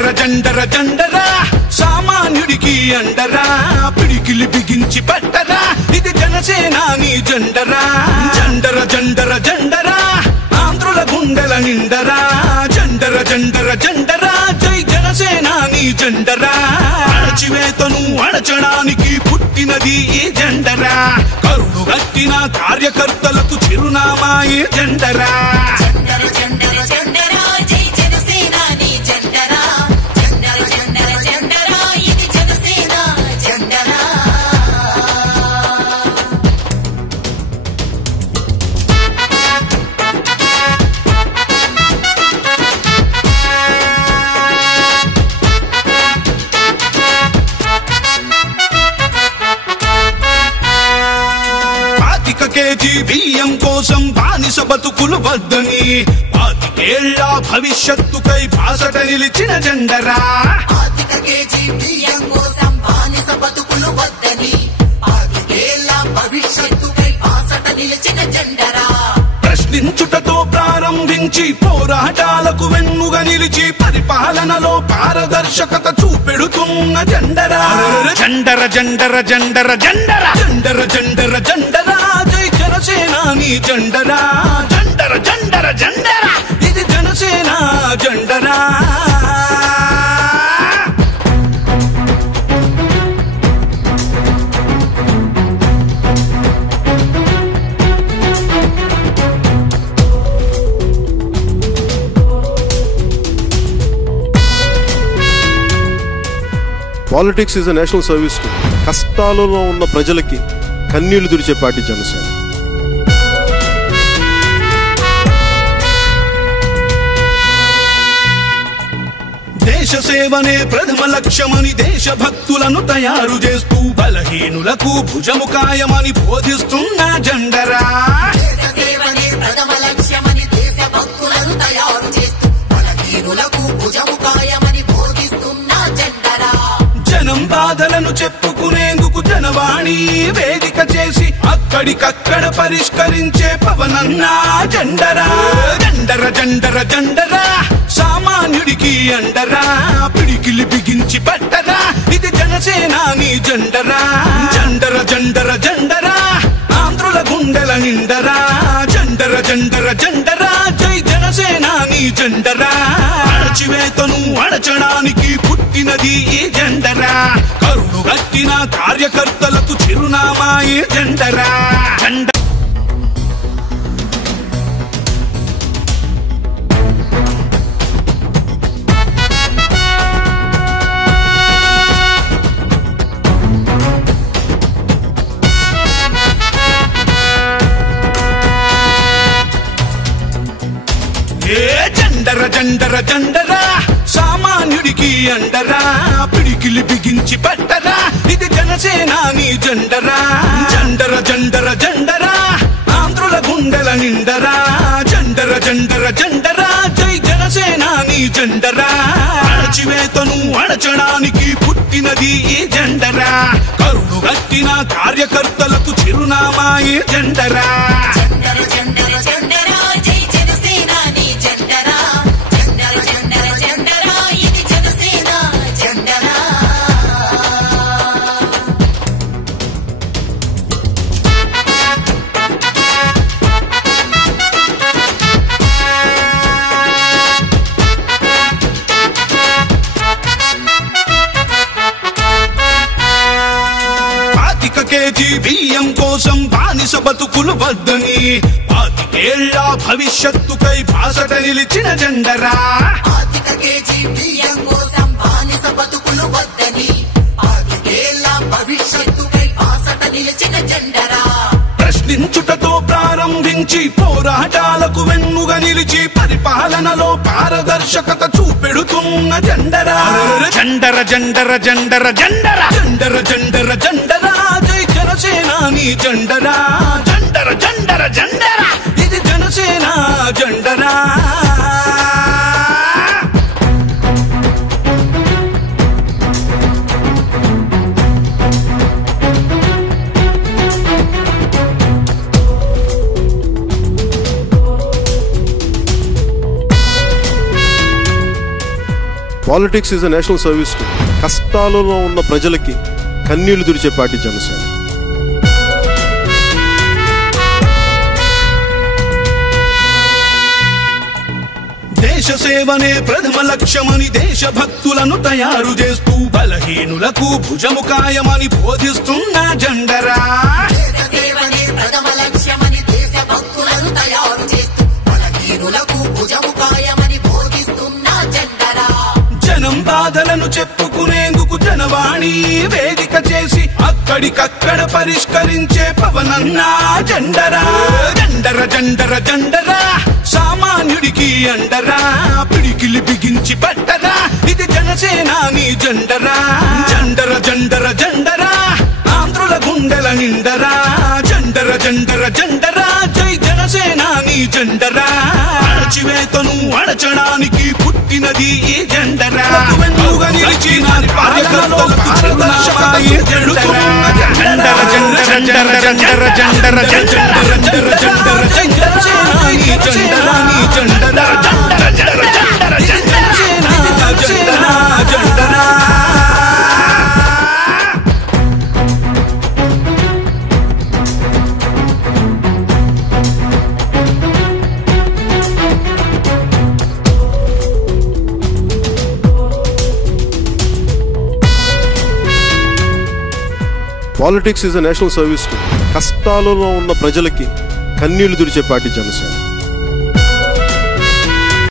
జండర జండర జండరా సామాన్యుడికి అండరా పిడికిలి బిగించి పట్టరా ఇది జనసేనాని జెండరా జండర జండర జండరా ఆంధ్రుల గుండెల నిండరా జండర జండర జండరా జై జనసేనాని జెండరా అణచివేతను అణచడానికి పుట్టినది ఈ జెండరా కరుడు గట్టిన కార్యకర్తలకు చిరునామా ఈ జెండరా కేజీ బియ్యం కోసం బానిస బతుకులు వద్దని 25 ఏళ్ల భవిష్యత్తుకై బాసట నిలిచిన జెండరా కేజీ బియ్యం కోసం బానిస బతుకులు వద్దని 25 ఏళ్ల భవిష్యత్తుకై బాసట నిలిచిన జెండరా ప్రశ్నించుటతో ప్రారంభించి పోరాటాలకు వెన్నుగా నిలిచి పరిపాలనలో పారదర్శకత చూపెడుతున్న జెండరా జండర జండర జండర జండర జండర జండర జండరా జై జనసేనాని జెండరా జండర జండర జండరా ఇది జనసేన జెండరా politics is a national service to కష్టాలలో ఉన్న ప్రజలకి కన్నీళ్లు తుడిచే పార్టీ జనసేన. దేశ సేవనే ప్రథమ లక్ష్యమని దేశభక్తులను తయారు చేస్తూ బలహీనులకు భుజము కాయమని బోధిస్తున్న జెండరా ప్రథమ లక్ష్యమని దేశభక్తులను తయారు చేస్తూ బలహీనులకు భుజము కాయమని బోధిస్తున్న జెండరా జనం బాధలను చెప్పుకునేందుకు జనవాణి వేదిక చేసి అక్కడికక్కడ పరిష్కరించే పవనన్న జెండరా జండర జండర జండరా సామాన్యుడికి అండరా పిడికిలి బిగించి పట్టరా ఇది జనసేనాని జెండరా జండర జండర జండరా ఆంధ్రుల గుండెల నిండరా జండర జండర జండరా జై జనసేనాని జెండరా అణచివేతను అణచడానికి పుట్టినది ఈ జెండరా కరుడు గట్టిన కార్యకర్తలకు చిరునామా ఈ జెండరా జండర జండర జండరా సామాన్యుడికి అండరా పిడికిలి బిగించి పట్టరా ఇది జనసేనాని జెండరా జండర జండర జండరా ఆంధ్రుల గుండెల నిండరా జండర జండర జండరా జై జనసేనాని జెండరా అణచివేతను అణచడానికి పుట్టినది ఈ జెండరా కరుడు గట్టిన కార్యకర్తలకు చిరునామా ఈ జెండరా కేజీ బియ్యం కోసం బానిస బతుకులు వద్దని 25 ఏళ్ల భవిష్యత్తుకై బాసట నిలిచిన జెండరా కేజీ బియ్యం కోసం బానిస బతుకులు వద్దని 25 ఏళ్ల భవిష్యత్తుకై బాసట నిలిచిన జెండరా ప్రశ్నించుటతో ప్రారంభించి పోరాటాలకు వెన్నుగా నిలిచి పరిపాలనలో పారదర్శకత చూపెడుతున్న జెండరా జండర జండర జండర జండర జండర జండర జండరా జై జనసేనాని జెండరా జండర జండర జండరా ఇది జనసేన జెండరా politics is a national service to కష్టాలలో ఉన్న ప్రజలకి కన్నీళ్లు తుడిచే పార్టీ జనసేన. దేశ సేవనే ప్రథమ లక్ష్యమని దేశభక్తులను తయారు చేస్తూ బలహీనులకు భుజము కాయమని బోధిస్తున్న జెండరా. దేశ సేవనే ప్రథమ లక్ష్యమని దేశభక్తులను తయారు చేస్తూ బలహీనులకు భుజము కాయమని బోధిస్తున్న జెండరా. జనం బాధలను చెప్పుకునేందుకు జనవాణి వేదిక చేసి అక్కడికక్కడ పరిష్కరించే పవనన్నా జెండరా. జెండర జెండర జెండరా, సామాన్యుడికి అండరా, పిడికిలి బిగించి పట్టరా, ఇది జనసేనాని జెండరా. జెండర జెండర జెండరా, ఆంధ్రుల గుండెల నిండరా. జెండర జెండర జెండరా, జై జనసేనాని జెండరా. అణచివేతను అణచడానికి పుట్టినది ఈ జెండరా. వెన్నుగా నిలిచిన కార్యకర్తలకు చిరునామాయి జెండరా. జెండర జెండర జెండర జెండర జెండర జెండర జెండర జెండర జనసేనాని జెండరా. జెండర జెండర జెండర జెండర జనసేన జెండరా. Politics is a national service to కష్టాలలో ఉన్న ప్రజలకి కన్నీళ్లు తుడిచే పార్టీ జనసేన.